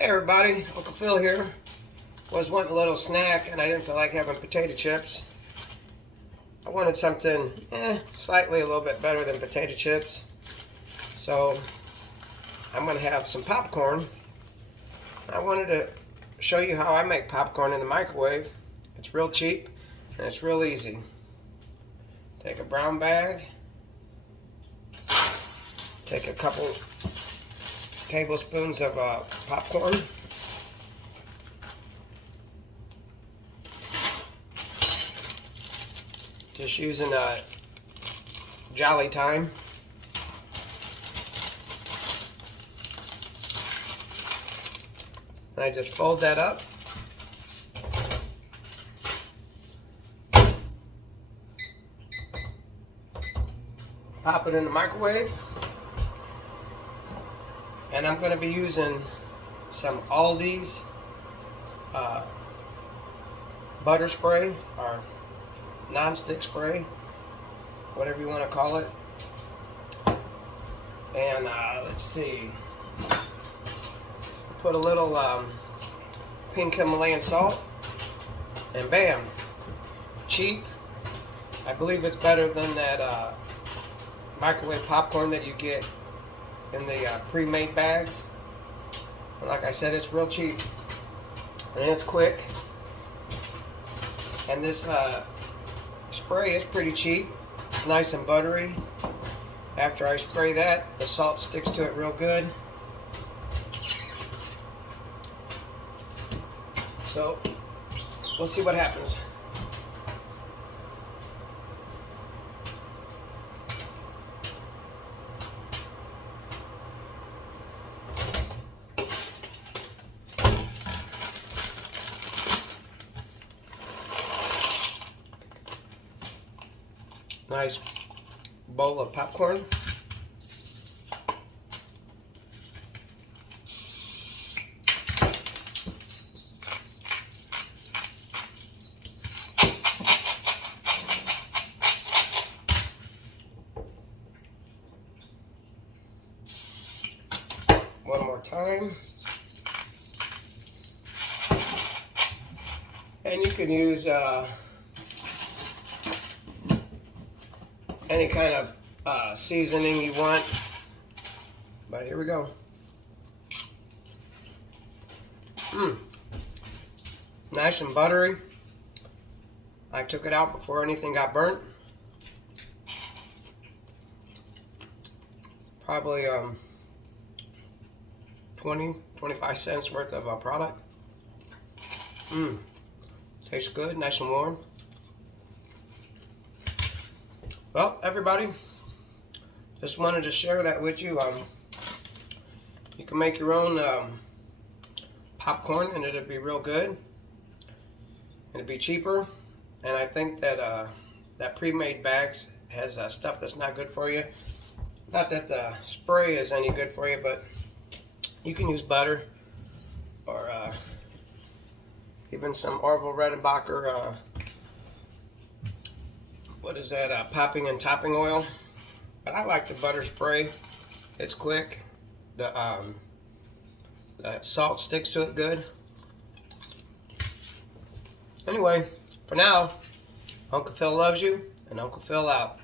Hey everybody, Uncle Phil here. Was wanting a little snack and I didn't feel like having potato chips. I wanted something slightly a little bit better than potato chips. So I'm going to have some popcorn. I wanted to show you how I make popcorn in the microwave. It's real cheap and it's real easy. Take a brown bag. Take a couple tablespoons of popcorn. Just using a Jolly Time. And I just fold that up. Pop it in the microwave. And I'm going to be using some Aldi's butter spray or non-stick spray, whatever you want to call it. And let's see, put a little pink Himalayan salt, and bam, cheap. I believe it's better than that microwave popcorn that you get in the pre-made bags. And like I said, it's real cheap and it's quick. And this spray is pretty cheap. It's nice and buttery. After I spray that, the salt sticks to it real good. So we'll see what happens. Nice bowl of popcorn. One more time. And you can use any kind of seasoning you want, but here we go. Nice and buttery. I took it out before anything got burnt. Probably 20-25 cents worth of a product. Tastes good, nice and warm. Well, everybody, just wanted to share that with you. You can make your own popcorn and it'll be real good. It'll be cheaper. And I think that that pre-made bags has stuff that's not good for you. Not that the spray is any good for you, but you can use butter or even some Orville Redenbacher what is that, popping and topping oil. But I like the butter spray. It's quick. The salt sticks to it good. Anyway, for now, Uncle Phil loves you, and Uncle Phil out.